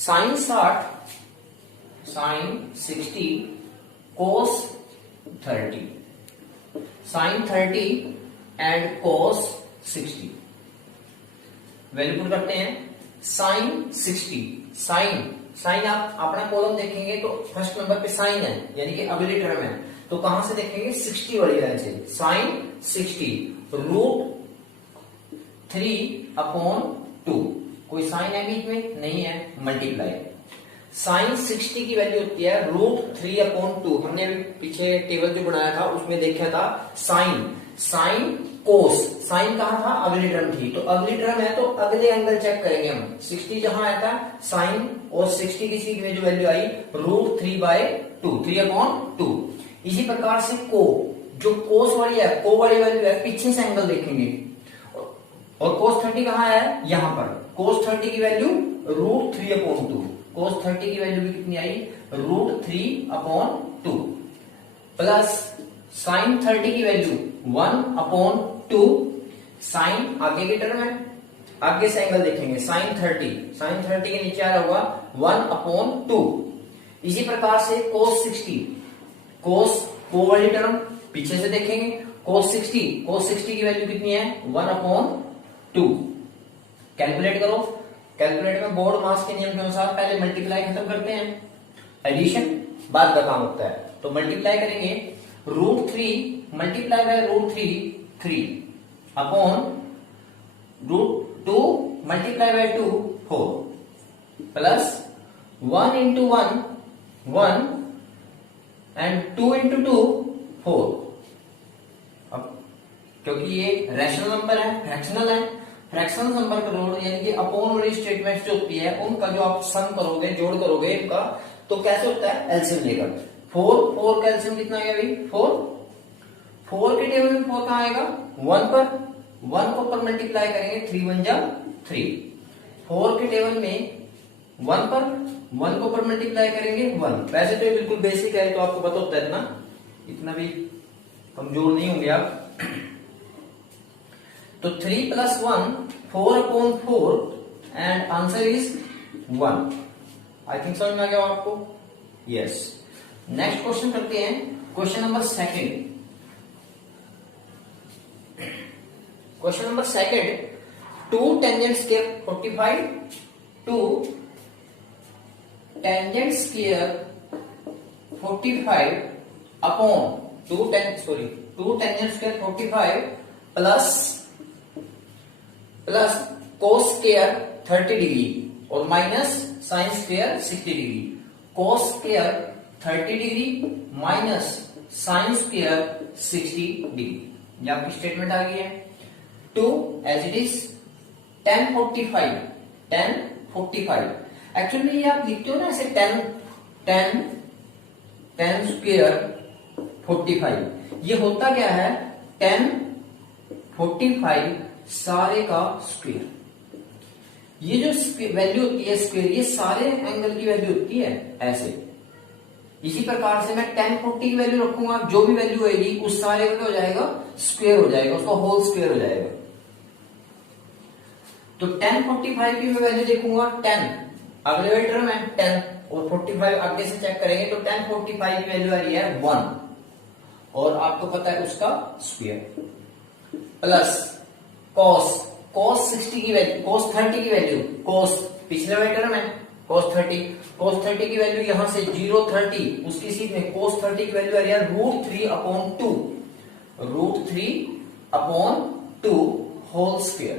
Sign 60, sine 60 cos 30, sine 30 and cos 60। Value put करते हैं। Sign 60, sign आप अपना कॉलम देखेंगे तो फर्स्ट नंबर पे साइन है, यानी कि अगली टर्म है, तो कहां से देखेंगे 60 वाली लाइन से। साइन 60 √3/2, कोई साइन है बीच में नहीं है, मल्टीप्लाई। साइन 60 की वैल्यू होती है √3/2। हमने अभी पीछे टेबल जो बनाया था उसमें देखा था साइन कोस, साइन कहा था अगली टर्म थी, तो अगली टर्म है तो अगले एंगल चेक करेंगे हम। 60 जहां आया था साइन और 60 की में जो वैल्यू आई √3/2, 3/2। इसी प्रकार से को, जो कोस वाली है, को वाली वैल्यू है, पीछे से एंगल देखेंगे और कोस 30 कहां है, यहां पर। कोस 30 की वैल्यू √3/2, कोस 30 की वैल्यू भी कितनी आई √3/2 प्लस साइन 30 की वैल्यू 1/2। साइन आगे की टर्म है, आगे से एंगल देखेंगे। साइन 30 के नीचे आ रहा होगा 1/2। इसी प्रकार से कोस 60, कोस को वाली टर्म पीछे से देखेंगे। कोस 60 की वैल्यू कितनी है 1/2। कैलकुलेट करो, कैलकुलेटर में बोर्ड मास के नियम के अनुसार पहले मल्टीप्लाई खत्म करते हैं, एडिशन बाद का काम होता है। तो मल्टीप्लाई करेंगे √3 multiply by √3 3/√2 multiply by 2 4 plus 1 into 1 1 and 2 into 2 4। अब क्योंकि ये रैशनल नंबर है, फ्रैक्शनल है, फ्रैक्शनल नंबर का रोड यानी कि अपॉन वाली स्टेटमेंट जो होती है उनका जो आप सम करोगे, जोड़ करोगे इनका, तो कैसे होता है एलसीएम लेकर। 4 का एलसीएम कितना आएगा भाई 4 के टेबल में 4 कहां आएगा 1 को पर मल्टीप्लाई करेंगे 3 1 जा 3। 4 के टेबल में 1 को पर मल्टीप्लाई करेंगे 1। वैसे तो ये बिल्कुल बेसिक है, तो आपको पता होता है इतना भी कमजोर नहीं होंगे आप। तो 3 + 1 4/4 and answer is 1। I think समझ में आ गया आपको, यस। नेक्स्ट क्वेश्चन करते हैं, question number second. Question number second, 2 tangent square 45, 2 tangent square 45 upon 2 tangent square 45 plus cos square 30 degree और minus sine square 60 degree. Cos square 30 degree minus sine square 60 degree, ये आपकी statement आ गई है। 2 as it is 10 45। Actually ये आप लिखते हो ना ऐसे 10 स्क्वायर 45, ये होता क्या है 10 45 सारे का स्क्वायर। ये जो वैल्यू होती है स्क्वायर, ये सारे एंगल की वैल्यू होती है ऐसे। इसी प्रकार से मैं 10 40 की वैल्यू रखूंगा, जो भी वैल्यू होगी उस सारे का हो जाएगा स्क्वायर हो जाएगा, उसका होल स्क्वायर हो जाएगा। तो 10 45 की मैं वैल्यू देखूंगा 10, अगले वाली टर्म है 10 और 45 आगे से चेक करेंगे तो 10 45 की वैल्यू आ रही है 1 और आपको पता है उसका स्क्वायर प्लस cos 60 की वैल्यू, cos 30 की वैल्यू, cos पिछले वाले टर्म है cos 30 की वैल्यू यहां से 0 30, उसकी सीट में cos 30 की वैल्यू आ रही है √3/2 होल स्क्वायर।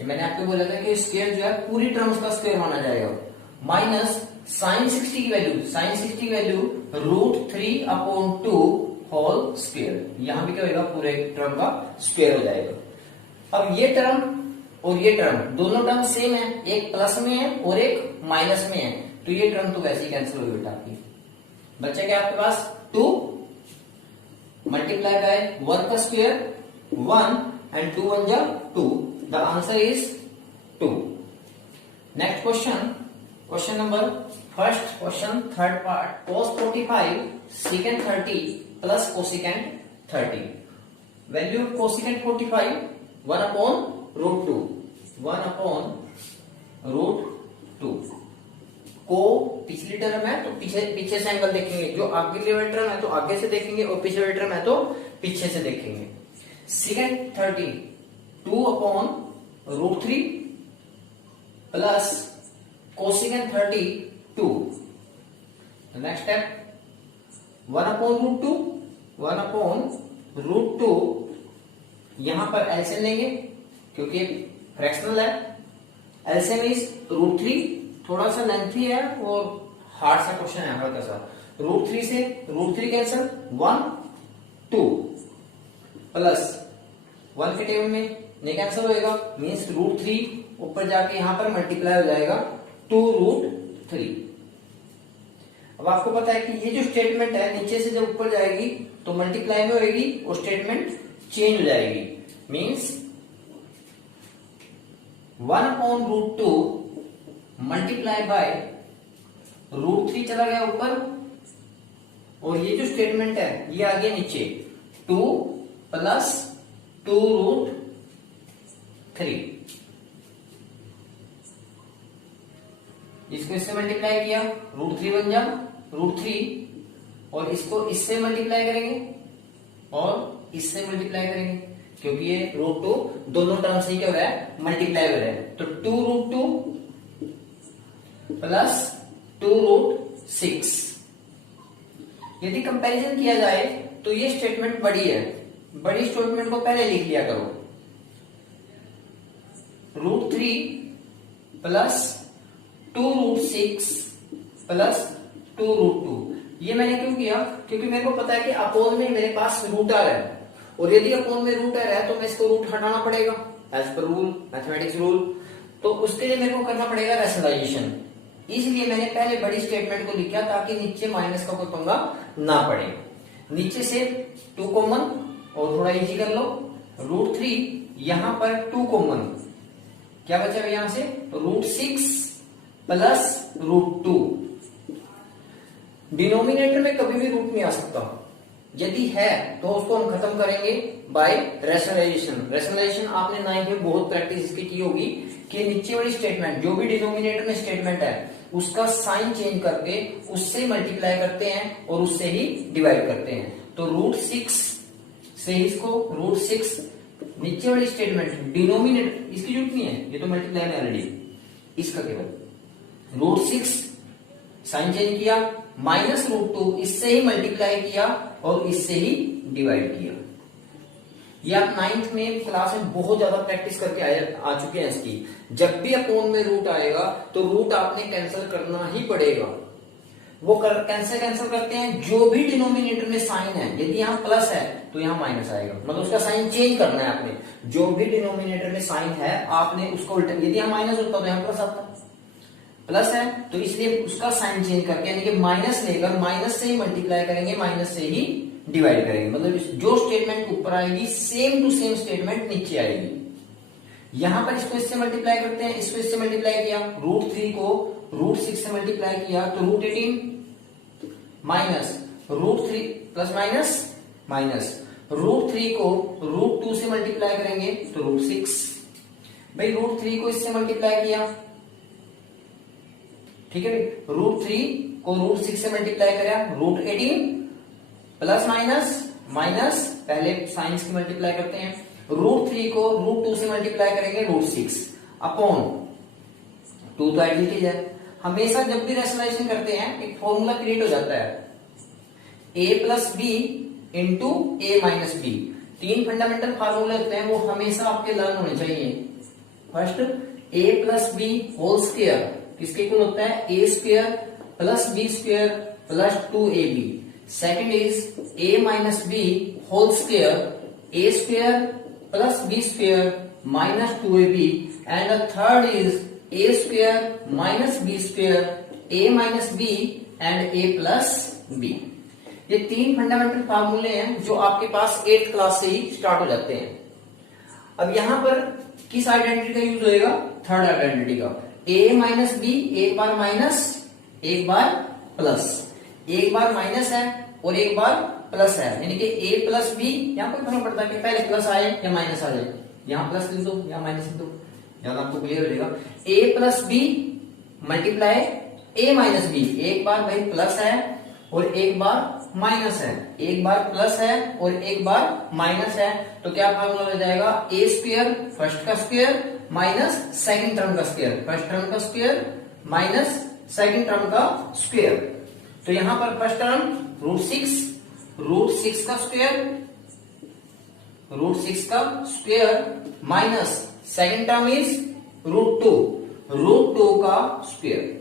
मैंने आपको बोला था कि स्क्वायर जो है पूरी टर्म्स का स्क्वायर माना जाएगा, माइनस साइन 60 की वैल्यू √3/2 होल स्क्वायर। यहां भी क्या होगा पूरे टर्म का स्क्वायर हो जाएगा। अब ये टर्म और ये टर्म दोनों टर्म सेम है, एक प्लस में है और एक माइनस में है, तो ये टर्म तो वैसे ही कैंसिल होगी बेटा आपकी। बच्चा क्या आपके पास 2 मल्टीप्लाई बाय 1 का स्क्वायर 1 एंड 2 1 जा 2, the answer is 2। Next question number first question third part, cos 45 secant 30 plus cosecant 30। Value cosecant 45 1/√2 1/√2 को पिछली टर्म है तो पीछे से एंगल देखेंगे, जो आगे वाली टर्म है तो आगे से देखेंगे और पिछली वाली टर्म है तो पीछे से देखेंगे। Second 30 2/√3 plus cosecant 30 2। Next step 1/√2 1/√2, यहां पर एलसीएम लेंगे क्योंकि फ्रैक्शनल है। एलसीएम इज √3, थोड़ा सा लेंथी है और हार्ड सा क्वेश्चन है हल्का सा। √3 से √3 कैंसिल 1 2 प्लस 1 के टेबल में नहीं कैंसिल होएगा, मीन्स √3 ऊपर जाके यहां पर मल्टीप्लाई हो जाएगा 2√3। अब आपको पता है कि ये जो स्टेटमेंट है नीचे से जब ऊपर जाएगी तो मल्टीप्लाई में होएगी और स्टेटमेंट चेंज हो जाएगी, मीन्स 1/√2 मल्टीप्लाई बाय √3 चला गया ऊपर और ये जो स्टेटमेंट है ये आ गया नीचे 2 प्लस 2√3। इसको इससे मल्टीप्लाई किया √3 बन जा √3 और इसको इससे मल्टीप्लाई करेंगे और इससे मल्टीप्लाई करेंगे क्योंकि ये √2 दोनों टर्म से क्या हो रहा है मल्टीप्लाई हो रहा है। तो 2√2 प्लस 2√6। यदि कंपैरिजन किया जाए तो ये स्टेटमेंट बड़ी है, बड़ी स्टेटमेंट को पहले लिख लिया करो। √3 प्लस 2√6 प्लस 2√2। ये मैंने क्यों किया, क्योंकि मेरे को पता है कि अपोन में मेरे पास रूटर है और यदि अपोन में रूटर है तो मैं इसको रूट हटाना पड़ेगा as per rule, mathematics rule. तो उसके लिए मेरे को करना पड़ेगा रैशनलाइजेशन, इसलिए मैंने पहले बड़ी स्टेटमेंट को लिखा ताकि नीचे माइनस का कोई पंगा ना पड़े। नीचे से 2 कॉमन और थोड़ा इजी कर लो, √3 यहां पर 2 कॉमन, क्या बचा यहां से √6 प्लस √2। डिनोमिनेटर में कभी भी रूट नहीं आ सकता, यदि है तो उसको हम खत्म करेंगे बाय रैशनलाइजेशन। रैशनलाइजेशन आपने 9th में बहुत प्रैक्टिस इसकी की होगी कि नीचे वाली स्टेटमेंट जो भी डिनोमिनेटर में स्टेटमेंट है उसका साइन चेंज करके उससे मल्टीप्लाई करते हैं और उससे ही डिवाइड करते हैं। तो √6 से इसको √6 नीचे वाली स्टेटमेंट डिनोमिनेटर इसकी जरूरत नहीं है, ये तो मल्टीप्लाई में ऑलरेडी, इसका केवल √6 साइन चेंज किया माइनस √2 इससे ही मल्टीप्लाई किया और इससे ही डिवाइड किया। ये आप 9th में क्लास में बहुत ज्यादा प्रैक्टिस करके आ चुके हैं इसकी। जब भी अपोन में रूट आएगा तो रूट आपने कैंसिल करना ही पड़ेगा। वो कैंसिल करते हैं जो भी डिनोमिनेटर में साइन है, यदि यहाँ प्लस है तो यहाँ माइनस आएगा, मतलब उसका साइन चेंज करना है आपने। जो भी डिनोमिनेटर में साइन है आपने उसको उल्टा, यदि यहाँ माइनस होता तो यहाँ प्लस आता, प्लस है तो इसलिए उसका साइन चेंज करके यानी कि माइनस लेकर माइनस से ही मल्टीप्लाई करेंगे, माइनस से ही डिवाइड करेंगे। मतलब जो स्टेटमेंट ऊपर आएगी सेम टू सेम स्टेटमेंट नीचे आएगी। यहां पर इसको इससे मल्टीप्लाई करते हैं, इसको इससे मल्टीप्लाई किया, √3 को √6 से मल्टीप्लाई किया तो √18 माइनस √3 प्लस माइनस माइनस √3 को √2 से मल्टीप्लाई करेंगे तो √6। भाई √3 को इससे मल्टीप्लाई किया, ठीक है भाई, √3 को √6 से मल्टीप्लाई करा √18 प्लस माइनस माइनस, पहले साइंस की मल्टीप्लाई करते हैं, √3 को √2 से मल्टीप्लाई करेंगे √6 अपॉन 2 तो एडजस्टेज है। हमेशा जब भी रैशनलाइजेशन करते हैं एक फॉर्मूला क्रिएट हो जाता है, a plus b into a minus b. 3 fundamental फार्मूले होते हैं, वो हमेशा आपके लर्न होने चाहिए। First a plus b whole square किसके इक्वल होता है, a square plus b square plus 2ab। Second is a minus b whole square a square plus b square minus 2ab and the third is a square minus b square a minus b and a plus b। ये 3 fundamental फार्मूले हैं जो आपके पास 8th class से ही start हो जाते हैं। अब यहां पर किस आइडेंटिटी का यूज होएगा, थर्ड आइडेंटिटी का। a माइनस बी, एक बार माइनस एक बार प्लस, एक बार माइनस है और एक बार प्लस है, यानी कि a प्लस बी। यहाँ कोई फर्क पड़ता है कि पहले प्लस आए या माइनस आ जाए, यहाँ प्लस लिख दो या माइनस लिख दो, यहाँ आपको क्लियर हो जाएगा। a plus b multiply a minus b, एक बार भाई प्लस है और एक बार माइनस है, एक बार प्लस है और एक बार माइनस है, तो क्या फार्मूला हो जाएगा, ए स्क्वायर फर्स्ट का स्क्वायर माइनस सेकंड टर्म का स्क्वायर, फर्स्ट टर्म का स्क्वायर माइनस सेकंड टर्म का स्क्वायर। तो यहां पर फर्स्ट टर्म रूट सिक्स का स्क्वायर, रूट सिक्स का square minus second term is root two का square.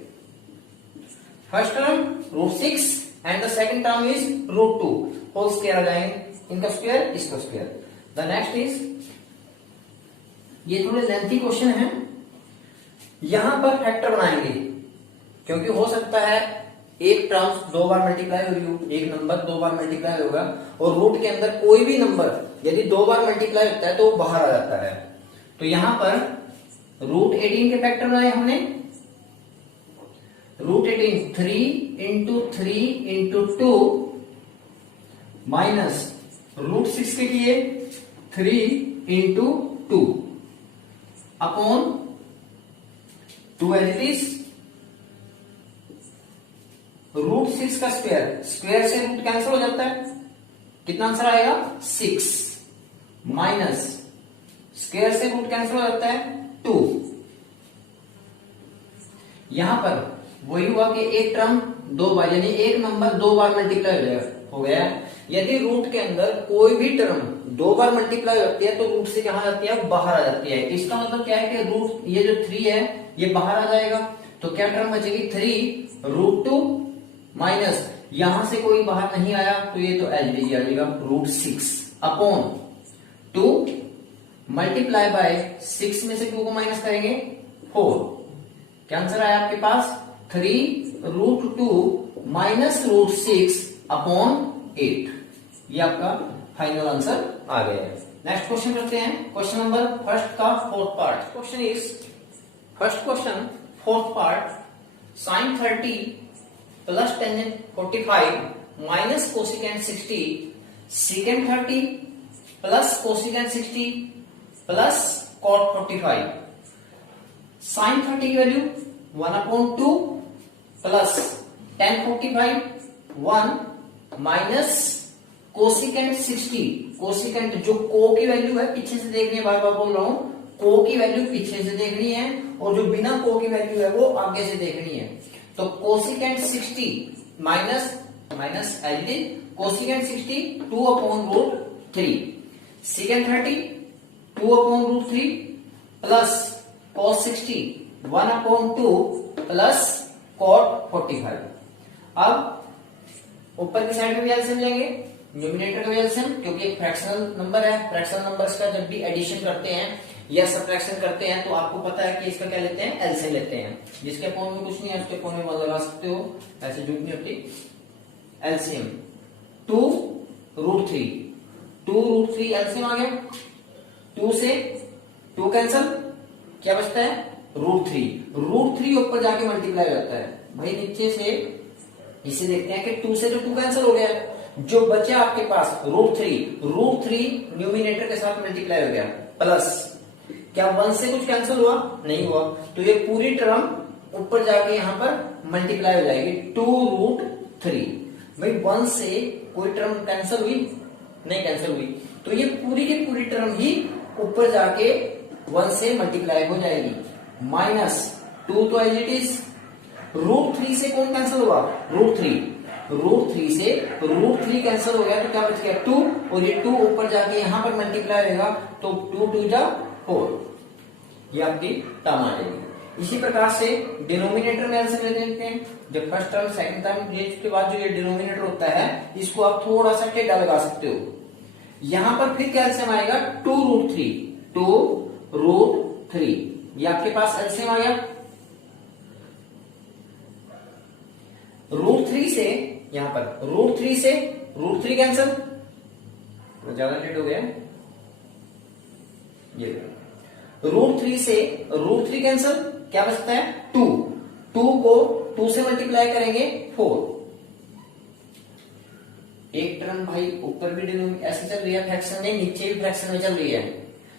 First term root six and the second term is root two, whole square आ जाएंगे, इनका स्क्वायर इसका स्क्वायर। द नेक्स्ट इज, ये थोड़े lengthy question है, यहां पर फैक्टर बनाएंगे क्योंकि हो सकता है एक टर्म दो बार मल्टीप्लाई हो रही हो, एक नंबर दो बार मल्टीप्लाई होगा और रूट के अंदर कोई भी नंबर यदि दो बार मल्टीप्लाई होता है तो वो बाहर आ जाता है। तो यहां पर रूट 18 के फैक्टर बनाए हमने, रूट 18 3 इंटू 2 माइनस रूट 6 के लिए 3 into 2 upon 2 as it is root 6 का स्क्वायर, स्क्वायर से रूट कैंसिल हो जाता है, कितना आंसर आएगा 6 माइनस स्क्वायर से रूट कैंसिल हो जाता है 2। यहां पर वही हुआ कि एक टर्म दो बार यानी एक नंबर दो बार मल्टीप्लाई हो गया। यदि रूट के अंदर कोई भी टर्म दो बार मल्टीप्लाई होती है तो रूट से कहां जाती है, बाहर आ जाती है। इसका मतलब क्या है कि रूट ये जो 3 है ये बाहर आ जाएगा, तो क्या टर्म बचेगी 3 रूट 2 माइनस यहां से कोई बाहर नहीं आया तो ये तो एच डी आ जाएगा रूट 6 अपॉन 2 मल्टीप्लाई बाय 6 में से 2 को माइनस करेंगे 4। क्या आंसर आया आपके पास 3 रूट 2 माइनस रूट 6 अपॉन 8। ये आपका फाइनल आंसर आ गया है। नेक्स्ट क्वेश्चन करते हैं, क्वेश्चन नंबर फर्स्ट का fourth part. Question is first question fourth part, sine 30 plus tangent 45 minus cosecant 60 secant 30 plus cosecant 60 plus cot 45। Sine 30 की value 1/2 plus tan 45 1 minus cosecant 60, cosecant जो को की value है पीछे से देखनी है, बार बार बोल रहा हूं, को की वैल्यू पीछे से देखनी है और जो बिना को की वैल्यू है वो आगे से देखनी है। तो cosecant 60 minus L cosecant 60 2/√3 secant 30 2/√3 plus cos 60 1/2 plus cot 45। अब ऊपर की साइड में भी एलसीएम लेंगे, न्यूमिनेटर का भी एलसीएम, क्योंकि एक फ्रैक्शनल नंबर है, फ्रैक्शनल नंबर्स का जब भी एडिशन करते हैं या सब्ट्रैक्शन करते हैं तो आपको पता है कि इसका क्या लेते हैं, एलसीएम लेते हैं। जिसके अपोन में कुछ नहीं है उसके अपोन में 1 लगा सकते हो, ऐसे जरूरत नहीं होती। एलसीएम 2√3 2√3 एलसीएम आ गया, 2 से 2 कैंसिल, क्या बचता है √3 ऊपर जाके मल्टीप्लाई हो जाता है। भाई नीचे से इसे देखते हैं कि 2 से तो 2 कैंसिल हो गया, जो बचा आपके पास √3 न्यूमिनेटर के साथ मल्टीप्लाई हो गया, प्लस क्या 1 से कुछ कैंसिल हुआ, नहीं हुआ, तो ये पूरी टर्म ऊपर जाके यहां पर मल्टीप्लाई हो जाएगी 2√3। भाई 1 से कोई टर्म कैंसिल हुई, नहीं कैंसिल हुई, तो ये पूरी की पूरी टर्म ही ऊपर जाके 1 से मल्टीप्लाई हो जाएगी, माइनस 2 तो एज इट इज, √3 से कौन कैंसिल हुआ, √3 से √3 कैंसिल हो गया तो क्या बच गया 2, और ये 2 ऊपर जाके यहां पर मल्टीप्लाई होगा तो 2 2 जा 4, ये आपकी टर्म आ जाएगी। इसी प्रकार से डिनोमिनेटर में एलसीएम ले लेते हैं, जब फर्स्ट टर्म सेकंड टर्म ये के बाद जो ये डिनोमिनेटर होता है इसको आप थोड़ा सा टेढ़ा लगा सकते हो। यहां पर फिर क्या एलसीएम आएगा 2√3 ये आपके पास एलसीएम आ गया। √3 से यहां पर √3 कैंसिल, तो ज्यादा लेट हो गया, ये √3 से √3 कैंसिल, क्या बचता है 2 को 2 से मल्टीप्लाई करेंगे 4। एक टर्म भाई ऊपर भी ऐसे चल रही है फ्रैक्शन में, नीचे भी फ्रैक्शन में चल रही है,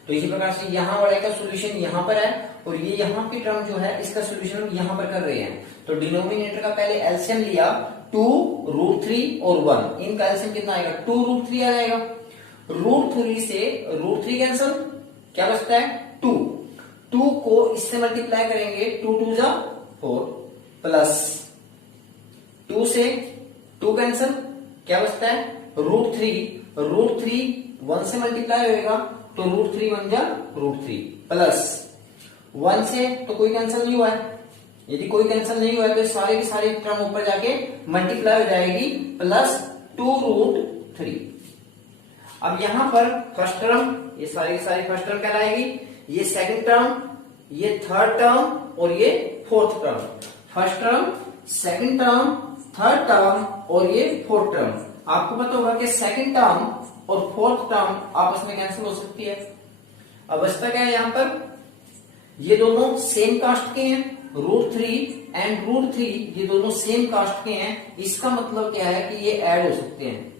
तो इसी प्रकार से यहां वाले का सॉल्यूशन यहां पर है और ये यहाँ की टर्म जो है इसका सोल्यूशन हम यहाँ पर कर रहे हैं। तो डिनोमिनेटर का पहले एलसीएम लिया 2√3 और 1, इनका एलसीएम कितना आएगा 2√3 आ जाएगा। √3 से √3 कैंसल, क्या बचता है 2, 2 को इससे मल्टीप्लाई करेंगे 2 2 जा 4 प्लस 2 से 2 कैंसल, क्या बचता है √3 1 से मल्टीप्लाई होएगा तो √3 1 जा √3 प्लस 1 से तो कोई कैंसिल नहीं हुआ है, यदि कोई कैंसिल नहीं हुआ है तो सारे की सारी टर्म ऊपर जाके मल्टीप्लाई हो जाएगी प्लस 2√3। अब यहां पर फर्स्ट टर्म, ये सारी की सारी फर्स्ट टर्म कहलाएगी, ये सेकंड टर्म, ये थर्ड टर्म और ये fourth term. First term, second term, third term और ये फोर्थ टर्म। आपको पता होगा कि सेकंड टर्म और फोर्थ टर्म आपस में कैंसिल हो सकती है। अवस्था क्या है यहां पर, ये दोनों सेम कास्ट के हैं, √3 एंड √3 ये दोनों सेम कास्ट के हैं। इसका मतलब क्या है कि ये ऐड हो सकते हैं।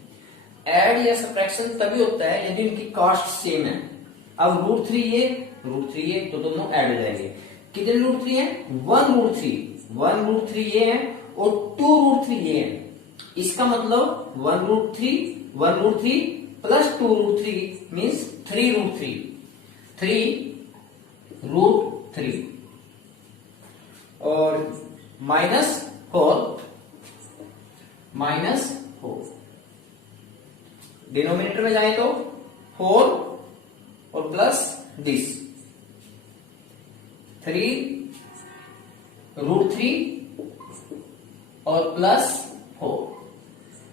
ऐड या सब्ट्रैक्शन तभी होता है यदि उनकी कास्ट सेम है। अब √3 ये तो दोनों ऐड हो जाएंगे। कितने √3 है 1√3 ये है और 2√3 ये है। इसका मतलब 1√3 प्लस 2√3 मीन्स 3√3 और -4 डिनोमिनेटर में जाए तो 4 और प्लस दिस 3√3 और प्लस 4।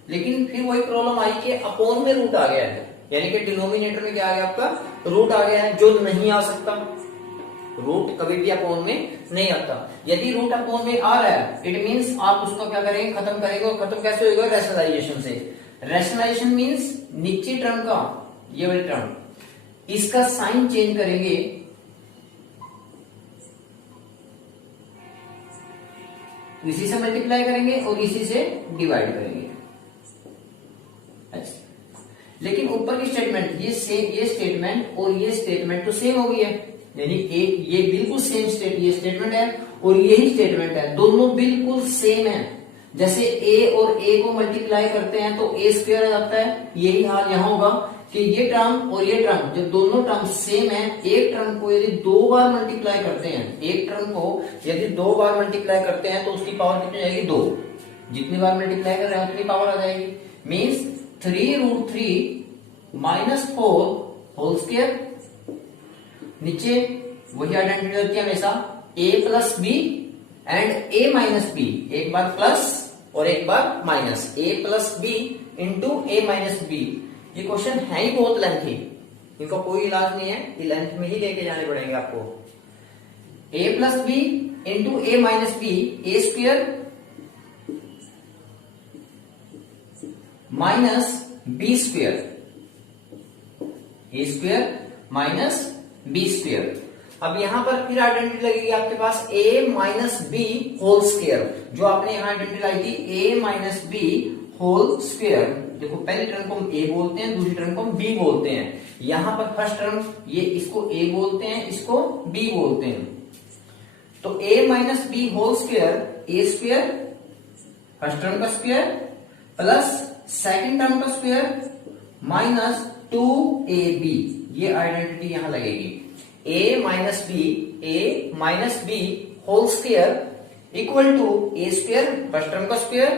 लेकिन फिर वही प्रॉब्लम आई कि अपोन में रूट आ गया है, यानी कि डिनोमिनेटर में क्या आ गया आपका रूट आ गया है, जो नहीं आ सकता। रूट कभी भी अपोन में नहीं आता। यदि रूट अपोन में आ रहा है इट मींस आप उसको क्या करेंगे, खत्म करेंगे। और खत्म कैसे होगा, रैशनलाइजेशन से। रैशनलाइजेशन मींस नीचे टर्म का, ये वाली टर्म, इसका साइन चेंज करेंगे, इसी से मल्टीप्लाई करेंगे और इसी से डिवाइड करेंगे। अच्छा, लेकिन ऊपर की स्टेटमेंट ये स्टेटमेंट और ये स्टेटमेंट तो सेम हो गई है, यानी एक ये बिल्कुल सेम ये स्टेटमेंट है और यही स्टेटमेंट है, दोनों बिल्कुल सेम है। जैसे a और a को मल्टीप्लाई करते हैं तो a स्क्वायर आ जाता है, यही हाल यहां होगा कि ये टर्म और ये टर्म जब दोनों टर्म सेम है, एक टर्म को यदि 2 बार मल्टीप्लाई करते हैं, एक टर्म को यदि 2 बार मल्टीप्लाई करते हैं तो उसकी पावर कितनी आएगी 2। जितनी बार मल्टीप्लाई कर रहे हैं उतनी पावर आ जाएगी। Means 3√3 -4 whole square. नीचे वही आइडेंटिटी होती है हमेशा, a plus b and a minus b, एक बार प्लस और एक बार minus, a plus b into a minus b. ये क्वेश्चन है ही बहुत लेंथी, इनका कोई इलाज नहीं है, ये लेंथ में ही लेके जाने पड़ेंगे आपको। a plus b into a minus b, a square minus b square, a square minus b square. अब यहां पर फिर आइडेंटिटी लगेगी आपके पास a minus b whole square, जो आपने यहां आइडेंटिटी लाई थी a minus b whole square. देखो पहली टर्म को हम a बोलते हैं, दूसरी टर्म को हम b बोलते हैं। यहां पर फर्स्ट टर्म ये इसको a बोलते हैं, इसको b बोलते हैं। तो a minus b whole square, a square first term का स्क्वायर प्लस सेकंड टर्म का स्क्वायर माइनस 2ab, ये आइडेंटिटी यहां लगेगी। a minus b whole square equal to a square first term का स्क्वायर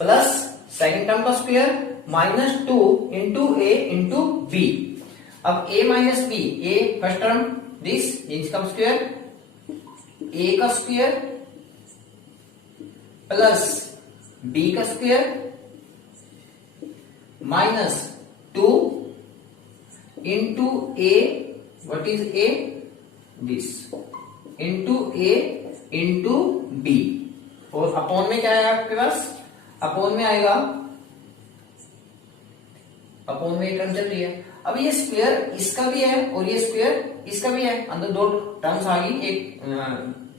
प्लस सेकंड टर्म का square minus 2 into a into b. अब a minus b, a first term this इसका square, a का square plus b का square minus 2 into a, what is a, this into a into b। और upon में क्या है आपके पास, upon में आएगा, अपॉन में टर्म चल रही है। अब ये स्क्वायर इसका भी है और ये स्क्वायर इसका भी है, अंदर दो टर्म्स आ गई,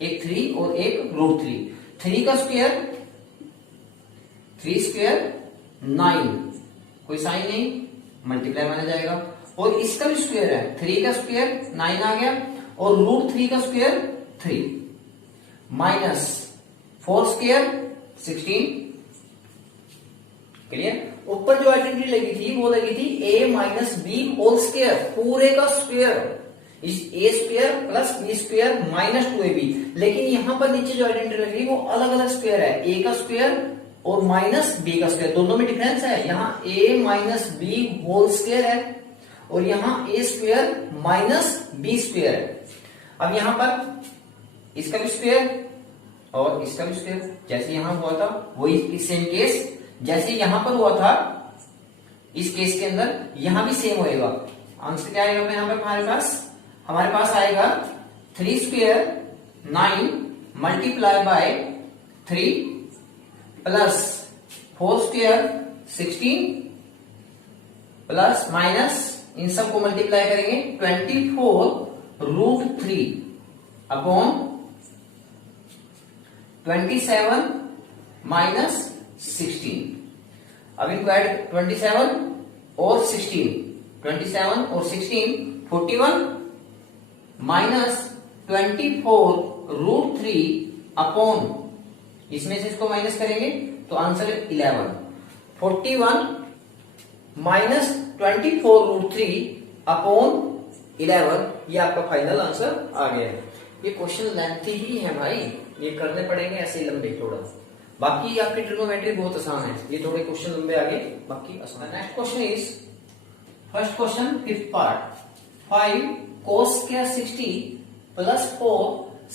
एक 3 और एक √3। 3 का स्क्वायर 3 स्क्वायर 9, कोई साइन नहीं, मल्टीप्लाई माना जाएगा। और इसका भी स्क्वायर है, 3 का स्क्वायर 9 आ गया और √3 का स्क्वायर 3 माइनस 4 स्क्वायर 16। क्लियर। ऊपर जो आइडेंटिटी लगी थी वो लगी थी a minus b whole square, पूरे का स्क्वायर, इस a square plus b square minus 2ab। लेकिन यहां पर नीचे जो आइडेंटिटी लगी वो अलग अलग स्क्वायर है, a का स्क्वायर और माइनस b का स्क्वायर, दोनों में डिफरेंस है। यहाँ a minus b whole square है और यहाँ a square minus b square है। अब यहां पर इसका भी स्क्वायर और इसका भी स्क्वायर, जैसे यहां हुआ था वही सेम केस जैसे यहां पर हुआ था, इस केस के अंदर यहां भी सेम होएगा। आंसर क्या आएगा यहां पर हमारे पास आएगा 3 square 9 multiply by 3 plus 4 square 16 plus minus इन सबको मल्टीप्लाई करेंगे 24√3 अपॉन 27 माइनस 16। अब इनको ऐड 27 और 16, 27 और 16 41 माइनस 24√3 अपॉन, इसमें से इसको माइनस करेंगे तो आंसर 11। 41 माइनस 24√3 अपॉन 11, ये आपका फाइनल आंसर आ गया है। ये क्वेश्चन लेंथी ही है भाई, ये करने पड़ेंगे ऐसे ही लंबे थोड़ा। बाकी आपकी ट्रिग्नोमेट्री बहुत आसान है, ये थोड़े क्वेश्चन लंबे आगे बाकी आसान। Next question is first question fifth part, 5 cos square 60 plus 4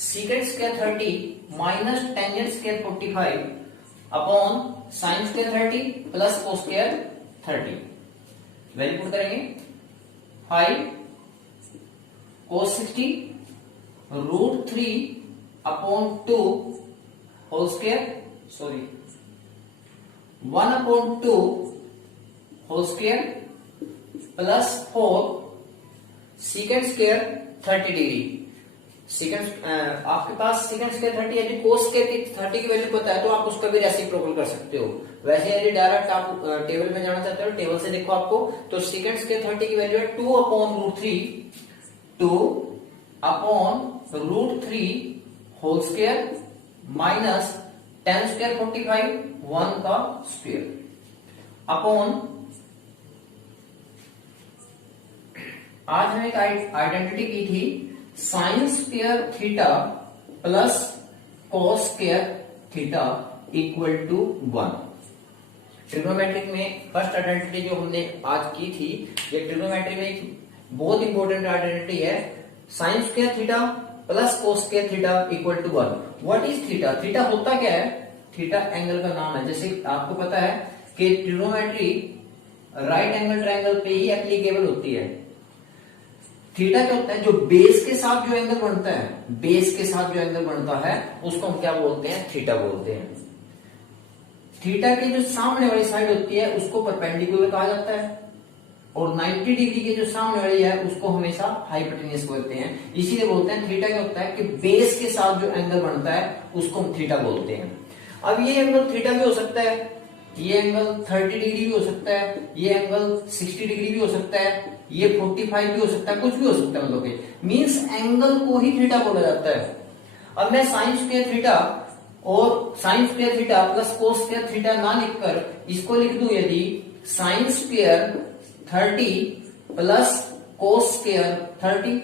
secant square 30 minus tangent square 45 upon sine square 30 plus cos square 30। Value put करेंगे 5 cos 60 √3 upon 2 whole square, sorry 1 upon 2 whole square plus 4 secant square 30 degree. Second आपके पास second square 30 यानी कोस square 30 की value पता है तो आप उसका भी रेसिप्रोकल कर सकते हो। वैसे यदि डायरेक्ट आप टेबल में जाना चाहते हो टेबल से देखो आपको, तो सेकंड स्क्वायर 30 की वैल्यू है 2 upon √3, 2 upon √3 whole square minus 10 square 45 1 का स्क्वायर अपॉन, आज हमने एक आइडेंटिटी की थी sine square theta plus cos square theta equal to 1। Trigonometric में फर्स्ट आइडेंटिटी जो हमने आज की थी, ये ट्रिग्नोमेट्री में एक बहुत इंपॉर्टेंट आइडेंटिटी है, sine square theta plus cos square theta equal to 1। What is theta? Theta होता क्या है? थीटा एंगल का नाम है। जैसे आपको पता है कि ट्रिग्नोमेट्री राइट एंगल ट्रायंगल पे ही एप्लीकेबल होती है। थीटा क्या होता है? जो बेस के साथ जो एंगल बनता है, बेस के साथ जो एंगल बनता है उसको हम क्या बोलते हैं? थीटा बोलते हैं। थीटा की जो सामने वाली साइड होती है उसको परपेंडिकुलर कहा जाता है, और 90 डिग्री की जो सामने वाली है उसको हमेशा हाइपोटेन्यूस बोलते हैं। इसीलिए बोलते हैं थीटा क्या होता है कि बेस के साथ जो एंगल बनता है उसको हम थीटा बोलते हैं। अब ये एंगल थीटा भी हो सकता है, ये एंगल 30 डिग्री भी हो सकता है, ये एंगल 60 डिग्री भी हो सकता है, ये 45 भी हो सकता है, कुछ भी हो सकता है। मतलब कि मींस एंगल को ही थीटा बोला जाता है। अब मैं साइन स्क्वायर थीटा और sign square theta plus cos square theta ना लिखकर इसको लिख दूं यदि sign square 30 plus cos square 30।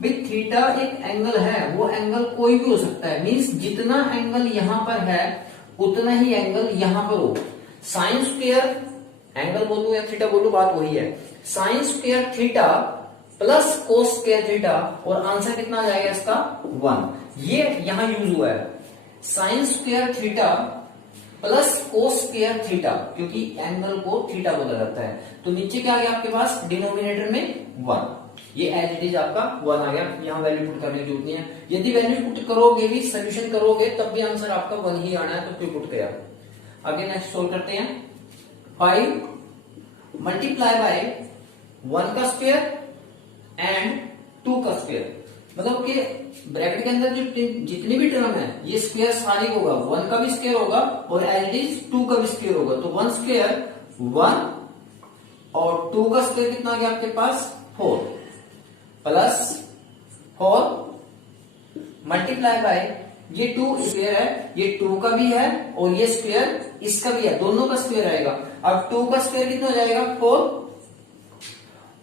भाई थीटा एक एंगल है, वो एंगल कोई भी हो सकता है। मींस जितना एंगल यहां पर है उतना ही एंगल यहां पर हो। साइन स्क्वायर एंगल बोलूं या थीटा बोलूं बात वही है। Sine square theta plus cos square theta, और आंसर कितना आ जाएगा इसका? 1। ये यहां यूज हुआ है sine square theta plus cos square theta, क्योंकि एंगल को थीटा बोला जाता है। तो नीचे क्या आ गया आपके पास? डिनोमिनेटर में 1। ये एज इट इज आपका 1 आ गया, यहां वैल्यू पुट करने की जरूरत नहीं है। यदि वैल्यू पुट करोगे भी, सोल्यूशन करोगे तब भी आंसर आपका 1 ही आना है, तो क्यों पुट किया। आगे नेक्स्ट सोल्व करते हैं। 5 मल्टीप्लाई बाय 1 का स्क्वायर एंड 2 का स्क्वायर, मतलब कि ब्रैकेट के अंदर जो जितनी भी टर्म है ये स्क्वायर सारी होगा, 1 का भी स्क्वायर होगा और एज इट इज 2 का भी स्क्वायर होगा। तो 1 स्क्वायर 1 और 2 का स्क्वायर कितना आ गया आपके पास? 4 प्लस 4 मल्टीप्लाई बाय ये 2 स्क्वायर है, ये 2 का भी है और ये स्क्वायर इसका भी है, दोनों का स्क्वायर आएगा। अब 2 का स्क्वायर कितना हो जाएगा 4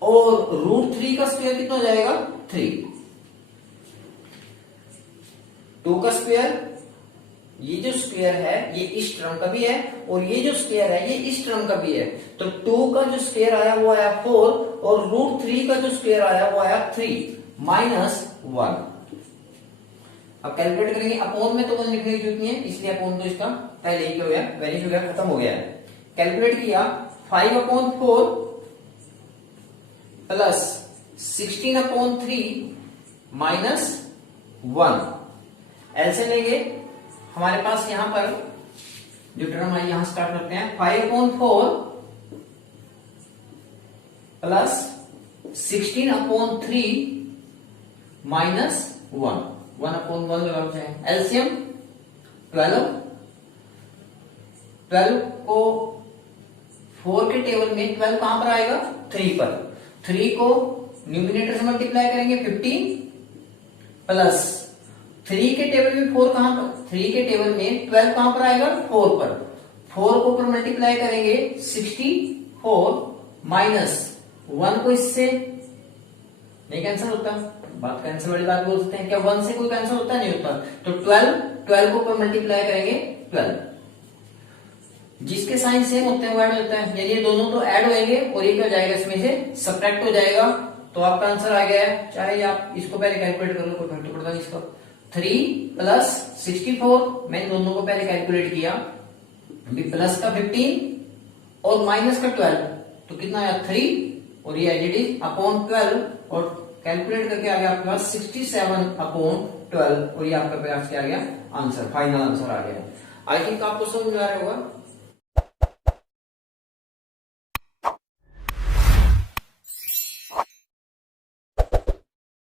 और √3 का स्क्वायर कितना हो जाएगा 3। 2 का स्क्वायर, ये जो स्क्वायर है ये इस टर्म का भी है और ये जो स्क्वायर है ये इस टर्म का भी है। तो 2 का जो स्क्वायर आया वो आया 4 और √3 का जो स्क्वायर आया वो आया 3 -1। अब कैलकुलेट करेंगे, अपोन में तो कुछ लिखने की जरूरत नहीं है, इसलिए अपोन तो इसका पहले ही हो गया, वैनिश हो गया, खत्म हो गया। कैलकुलेट किया 5/4 प्लस 16/3 -1। एलसीएम लेंगे, हमारे पास यहां पर जो टर्म है यहां स्टार्ट करते हैं 5/4 प्लस 16/3 -1, 1/1 लगा चाहे। एलसीएम 12 को 4 के टेबल में 12 कहां पर आएगा 3 पर, 3 को न्यूमिनेटर से मल्टीप्लाई करेंगे 15 प्लस 3 के टेबल में 4 कहां पर, 3 के टेबल में 12 कहां पर आएगा 4 पर, 4 को ऊपर मल्टीप्लाई करेंगे 64 -1 को इससे नहीं कैंसिल होता, बात कैंसिल वाली बात बोल सकते हैं क्या, 1 से कोई कैंसिल होता नहीं होता। तो 12 को ऊपर मल्टीप्लाई करेंगे 12, जिसके साइन सेम होते हैं वो ऐड होता है, यानी ये दोनों तो ऐड होंगे और ये क्या हो जाएगा इसमें से सब्ट्रैक्ट हो जाएगा। तो आपका आंसर आ गया है, चाहे आप इसको पहले कैलकुलेट कर लो, कोई फर्क पड़ता नहीं इसका। 3 प्लस 64 मैंने दोनों को पहले कैलकुलेट किया, प्लस का 15 और माइनस का 12, तो कितना आया 3 और ये एज इट इज अपॉन 12 और कैलकुलेट करके आ गया आपके पास 67/12 और ये आपके पास क्या आ गया आंसर, फाइनल आंसर आ गया। आई थिंक आपको समझ में आ रहा होगा।